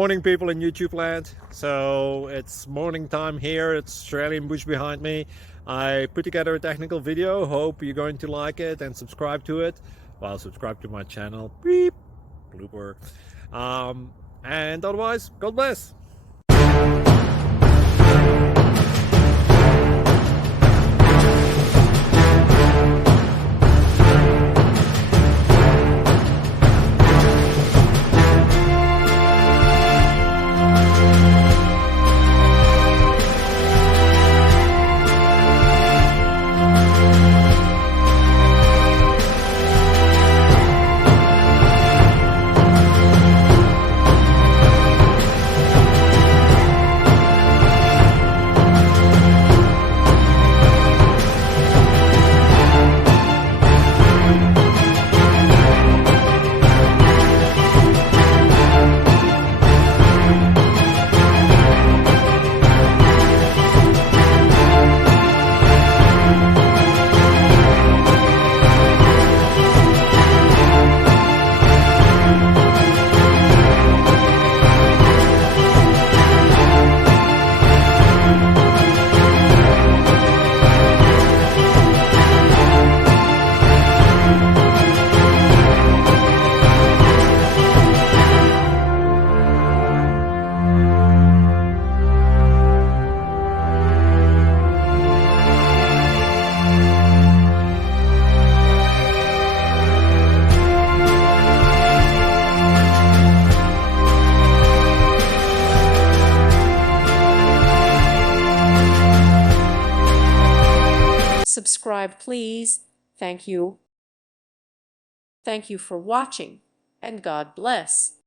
Morning people in YouTube land. So it's morning time here. It's Australian bush behind me. I put together a technical video. Hope you're going to like it and subscribe to it. Well, subscribe to my channel. Beep. Blooper. And otherwise, God bless. Subscribe, please. Thank you. Thank you for watching, and God bless.